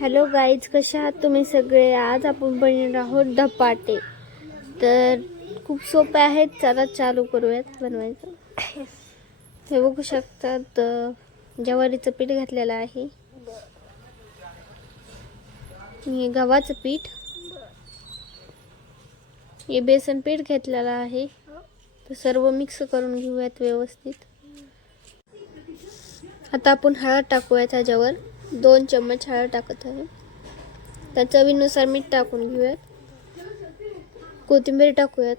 Hello guys, कशा आहात तुम्ही सगळे? आज आपण बनवणार आहोत धपाटे. तर खूप सोपे आहेत. चला चालू करूयात बनवायचं. हे बघू शकतात, ज्वारीचं पीठ घातलेलं आहे, हे गव्हाचं पीठ, हे बेसन पीठ घेतलेलं आहे. तर सर्व मिक्स करून घेऊयात व्यवस्थित. आता आपण हळद टाकूया. त्याच्यावर 2 चम्मच हळद टाकत आहे. त्या चवीनुसार मीठ टाकून घेऊयात. कोथिंबीर टाकूयात.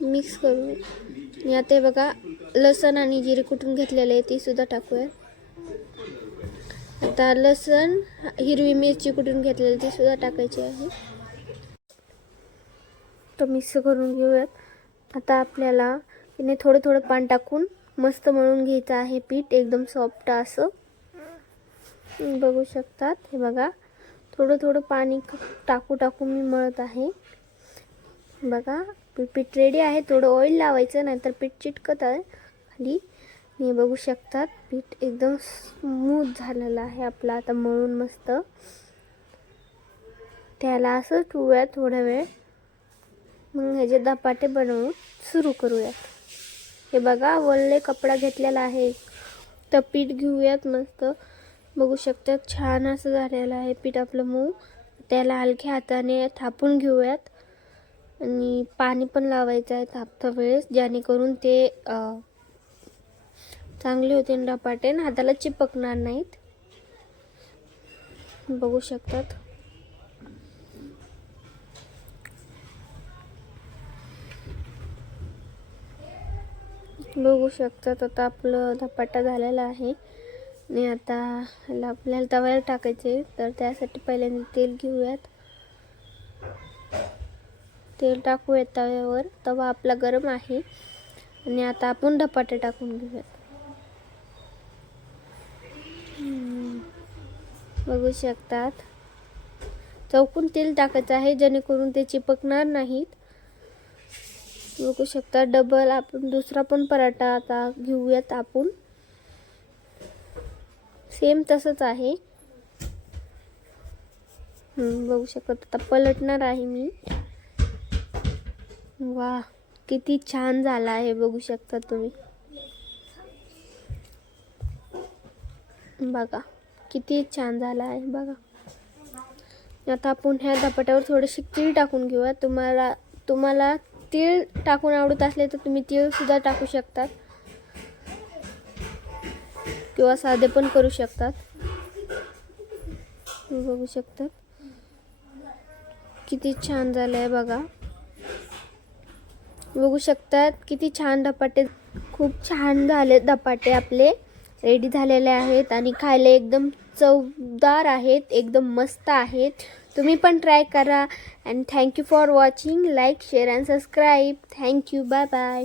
मिक्स करूयात. यात हे बघा, लसण आणि जिरे कुटून घेतलेले आहे ते सुद्धा टाकूयात. आता लसण, हिरवी मिरची कुटून घेतलेली ती सुद्धा टाकायची आहे. तर मिक्स करून घेऊयात. आता आपल्याला इथे थोडं थोडं पाणी टाकून मस्त मळून घ्यायचं आहे पीठ, एकदम सॉफ्ट असं. बघू शकतात, हे बघा, थोडं थोडं पाणी टाकू मी मळत आहे. बघा, पीठ रेडी आहे. थोडं ऑइल लावायचं, नाहीतर पीठ चिटकत आहे खाली. हे बघू शकतात, पीठ एकदम स्मूथ झालेलं आहे आपलं. आता मळून मस्त त्याला असं ठेवूयात थोडा वेळ. मग ह्याचे धपाटे बनवून सुरू करूयात. हे बघा, वल्ले कपडा घेतलेला आहे. तर पीठ घेऊयात मस्त. बघू शकतात, छान असं झालेलं आहे पीठ आपलं मऊ. त्याला हलक्या हाताने थापून घेऊयात आणि पाणी पण लावायचं आहे थापता वेळेस, जेणेकरून ते चांगले होते धपाटे आणि हाताला चिपकणार नाहीत. बघू शकतात. बघू शकतात, आता आपलं धपाटा झालेला आहे. आणि आता आपल्याला तव्याला टाकायचे. तर त्यासाठी पहिल्यांदा तेल घेऊयात. तेल टाकूयात तव्यावर. तवा आपला गरम आहे आणि आता आपण धपाटे टाकून घेऊयात. बघू शकतात, चौकून तेल टाकायचं आहे जेणेकरून ते चिपकणार नाहीत. बघू शकता, डबल आपण दुसरा पण पराठा आता घेऊयात आपण. सेम तसंच आहे. बघू शकता, आता पलटणार आहे मी. वा, किती छान झाला आहे. बघू शकता तुम्ही. बघा, किती छान झाला आहे बघा. आता आपण ह्या धपाट्यावर थोडीशी तीळ टाकून घेऊया. तुम्हाला तीळ टाकून आवडत असले तर तुम्ही तीळ सुद्धा टाकू शकतात किंवा साधे पण करू शकतात. बघू शकतात, किती छान झालंय बघा. बघू शकतात, किती छान धपाटे. खूप छान झाले धपाटे आपले, रेडी झालेले आहेत आणि खायला एकदम चवदार आहेत, एकदम मस्त आहेत. तुम्ही पण ट्राय करा. And thank you for watching. Like, share and subscribe. Thank you. Bye bye.